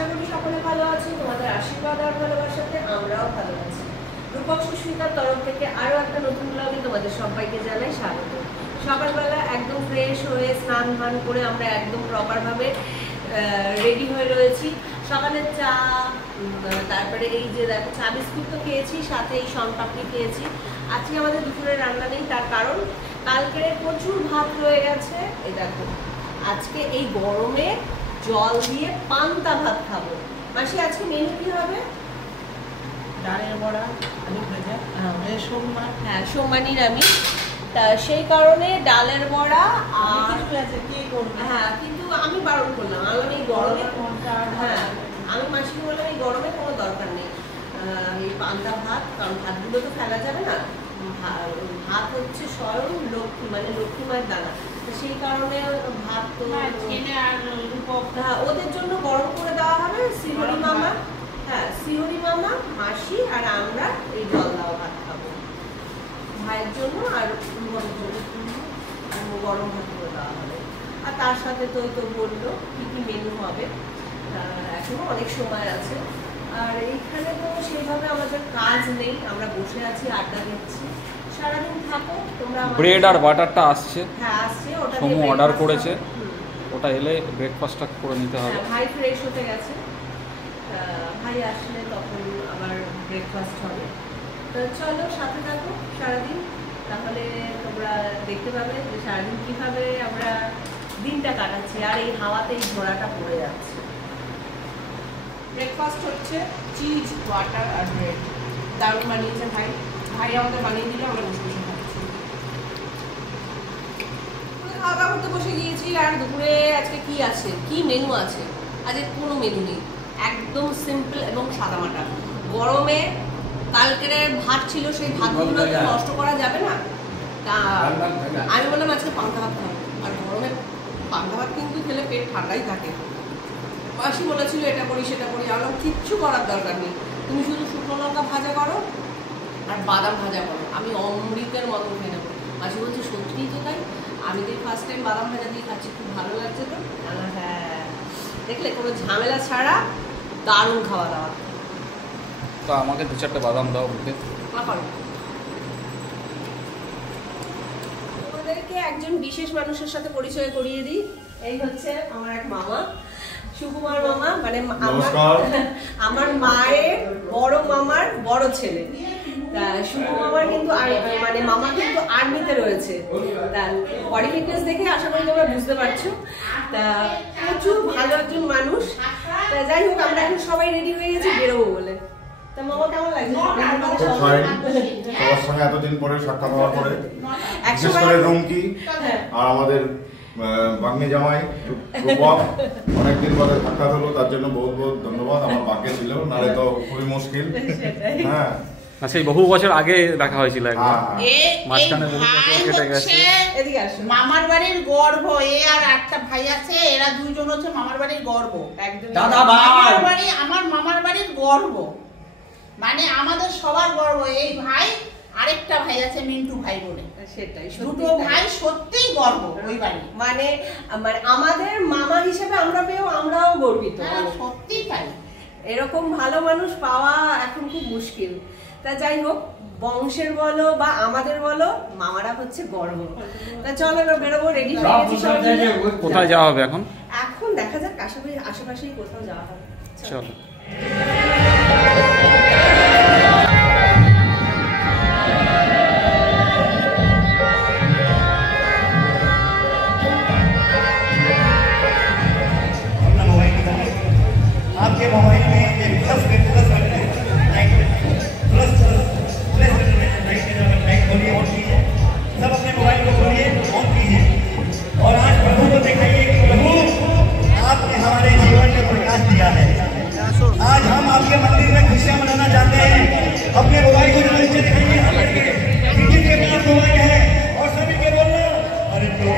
আশা করি সকলে ভালো আছো, তোমাদের আশীর্বাদ আর ভালোবাসাতে আমরাও ভালো আছি। রূপক সুস্মিতার তরফ থেকে আরও একটা নতুন ব্লগে তোমাদের সবাইকে জানাই স্বাগত। সকালবেলা একদম ফ্রেশ হয়ে স্নান ধান করে আমরা একদম প্রপারভাবে রেডি হয়ে রয়েছি। সকালের চা, তারপরে এই যে দেখো চা বিস্কুট তো খেয়েছি, সাথে এই শনপাপড়ি খেয়েছি। আজকে আমাদের দুপুরে রান্না নেই, তার কারণ কালকে প্রচুর ভাত রয়ে গেছে। এই দেখো আজকে এই গরমে জল দিয়ে পান্তা ভাত খাবো। মাসি আজকে মেনু কি হবে? ডালের বড়া, আলু ভাজা, সোমবার। হ্যাঁ, সোমবার নিরামিষ, তা সেই কারণে ডালের বড়া আর হ্যাঁ, কিন্তু আমি বারণ করলাম, আমি এই গরমে হ্যাঁ আমি মাসিকে বললাম এই গরমে কোনো দরকার নেই এই পান্তা ভাত, কারণ ভাতগুলো তো ফেলা যাবে না। ভাত হচ্ছে স্বয়ং লক্ষ্মী, মানে লক্ষ্মী মায়ের দানা, তো সেই কারণে ভাত তো হ্যাঁ ওদের জন্য গরম করে দেওয়া হবে। শিহরি মামা, হ্যাঁ শিহরি মামা, মাসি আর আমরা এই জল দেওয়া ভাত খাবো ভাইয়ের জন্য, আর গরম ভাত করে দেওয়া হবে। আর তার সাথে তো বললো কি কি মেনু হবে, এখনো অনেক সময় আছে। আর এইখানে তো সেইভাবে আমাদের কাজ নেই, আমরা বসে আছি, আড্ডা দিচ্ছি। সারাদিন থাকো তোমরা। ব্রেড আর বাটারটা আসছে, হ্যাঁ আসছে, ওটা সমু অর্ডার করেছে, ওটা এলে ব্রেকফাস্টটা করে নিতে হবে। ভাই ফ্রেশ হতে গেছে, ভাই আসলে তখন আবার ব্রেকফাস্ট হবে। তো চলো সাথে থাকো সারাদিন, তাহলে তোমরা দেখতে পাবে যে সারাদিন কীভাবে আমরা দিনটা কাটাচ্ছি। আর এই হাওয়াতে এই ঘোড়াটা পড়ে যাচ্ছে। ব্রেকফাস্ট হচ্ছে চিজ, ওয়াটার আর ব্রেড। দারুণ বানিয়েছে ভাই, ভাই আমাদের বানিয়ে দিলে আমরা বসে বসে খাচ্ছি। খাওয়া দাওয়া করতে বসে গিয়েছি। আর দুপুরে আজকে কি আছে, কি মেনু আছে? আজকে কোনো মেনু নেই, একদম সিম্পল এবং সাদামাটা। গরমে কালকের ভাত ছিল, সেই ভাতগুলো তো নষ্ট করা যাবে না, তা আমি বললাম আজকে পান্তা ভাত খাবো। আর গরমে পান্তা ভাত কিন্তু খেলে পেট ঠান্ডাই থাকে। মাসি বলেছিল এটা করি সেটা করি, আমরা কিচ্ছু করার দরকার নেই, তুমি শুধু শুকনো লঙ্কা ভাজা করো আর বাদাম ভাজা করো, আমি অমৃতের মতো খেয়ে নেবো। মাসি বলছে সত্যিই তো তাই, আমি তো ফার্স্ট টাইম বাদাম ভাজা দিয়ে খাচ্ছি, খুব ভালো লাগছে তো। হ্যাঁ দেখলে, কোনো ঝামেলা ছাড়া দারুণ খাওয়া দাওয়া। তো আমাকে 2-4টা বাদাম দাও ওকে। তোমাদেরকে একজন বিশেষ মানুষের সাথে পরিচয় করিয়ে দিই। এই হচ্ছে আমার এক মামা, সুকুমার মামা, মানে আমার মায়ের বড় মামার বড় ছেলে। তা শুভু মামার কিন্তু মানে মামা কিন্তু আর্মিতে রয়েছে। তা বডি ফিটনেস দেখে আশা করি তোমরা বুঝতে পারছো। তা প্রচুর ভালো একজন মানুষ। তা যাই হোক, আমরা এখন সবাই রেডি হয়ে গেছি বেরোবো বলে। তা মামা কেমন লাগছে সবার সঙ্গে এতদিন পরে সাক্ষাৎ হওয়ার পরে? বিশেষ করে রুমকি আর আমাদের বাগ্নি জামাই রূপক, অনেকদিন পরে সাক্ষাৎ হলো, তার জন্য বহুত বহুত ধন্যবাদ। আমার বাগ্যে ছিল, নাহলে তো খুবই মুশকিল। হ্যাঁ আচ্ছা, এই বহু বছর আগে দেখা হয়েছিল একবার, মাঝখানে বহু বছর কেটে গেছে। মামার বাড়ির গর্ব, এ আর একটা ভাই আছে, এরা দুইজন হচ্ছে মামার বাড়ির গর্ব। একদম দাদা ভাই, আমার মামার বাড়ির গর্ব, মানে আমাদের সবার গর্ব। এই ভাই, আরেকটা ভাই আছে মিন্টু ভাই বলে, সেটাই দুটো ভাই সত্যিই গর্ব ওই বাড়ি। মানে আমাদের মামা হিসেবে আমরা পেয়েও আমরাও গর্বিত। সত্যি তাই, এরকম ভালো মানুষ পাওয়া এখন খুব মুশকিল। তা যাই হোক, বংশের বলো বা আমাদের বলো, মামারা হচ্ছে গর্ব। তা চলো এবার বেরোবো, রেডি হয়ে গেছি সবাই। কোথায় যাওয়া হবে এখন? এখন দেখা যাক, আশেপাশেই কোথাও যাওয়া হবে। চলো। आपके मोबाइल में एक प्लस खोलिए, ऑन कीजिए, सब अपने मोबाइल को खोलिए, ऑन कीजिए और आज प्रभु को दिखाइए कि प्रभु आपने हमारे जीवन में प्रकाश दिया है। आज हम आपके मंदिर में खुशियां मनाना चाहते हैं। अपने मोबाइल को जल्दी से दिखाइए, किसी के पास मोबाइल है और सभी के बोलना, अरे तो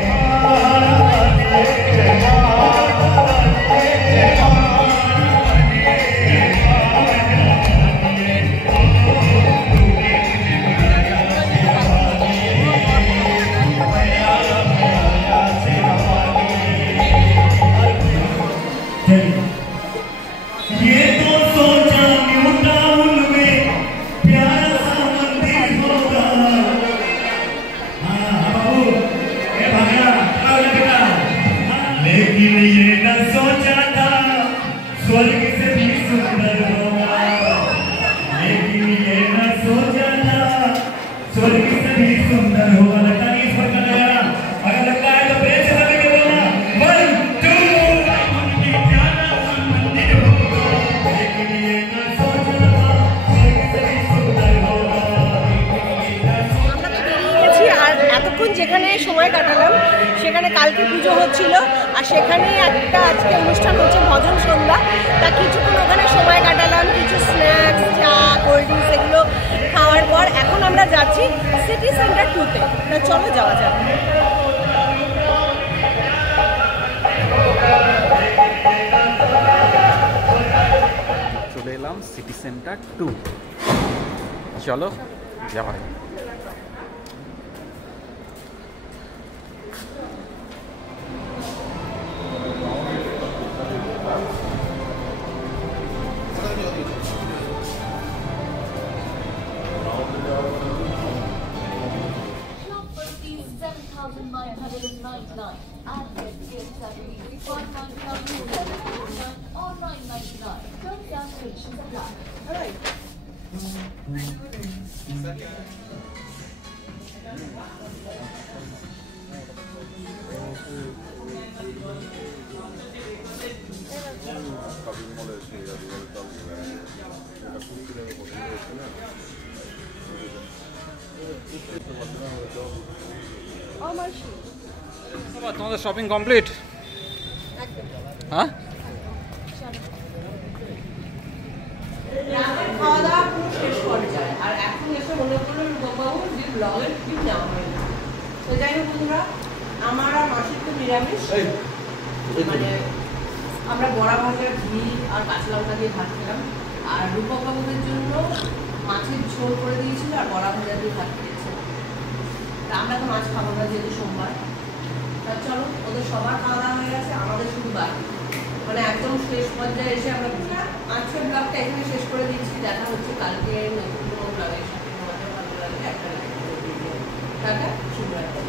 সেখানে সময় কাটালাম। সেখানে কালকে পুজো হচ্ছিল আর সেখানেই একটা আজকে অনুষ্ঠান হচ্ছে ভজন সন্ধ্যা। তা কিছুক্ষণ ওখানে সময় কাটালাম, কিছু স্ন্যাক্স, চা, কোল্ড ড্রিঙ্কস এগুলো খাওয়ার পর এখন আমরা যাচ্ছি সিটি সেন্টার 2-তে। তা চলো যাওয়া যাক। চলে এলাম সিটি সেন্টার 2, চলো যাওয়া। তোমাদের শপিং কমপ্লিট? হ্যাঁ, খাওয়া দাওয়া পুরো শেষ পর্যায়ে। আর এখন এসে মনে করলো রূপবাবু যে ব্লগের ক্লিপ নেওয়া হয় না। তো যাই হোক বন্ধুরা, আমার আর মাসির তো নিরামিষ, মানে আমরা বড়া ভাজা, ঘি আর কাঁচা লঙ্কা দিয়ে ভাত খেলাম। আর রূপবাবুদের জন্য মাছের ঝোল করে দিয়েছিল আর বড়া ভাজা দিয়ে ভাত খেয়েছে। তা আমরা তো মাছ খাবো না যেহেতু সোমবার। তা চলো, ওদের সবার খাওয়া দাওয়া হয়ে গেছে, আমাদের শুধু বাকি। মানে একদম শেষ পর্যায়ে এসে আমরা আজকের ব্লগটা এখানে শেষ করে দিচ্ছি। দেখা হচ্ছে কালকে নতুন কোনো ব্লগের সাথে। তোমাদের ভালো লাগলে একটা লাইক করে দিও। টাটা, শুভরাত্রি।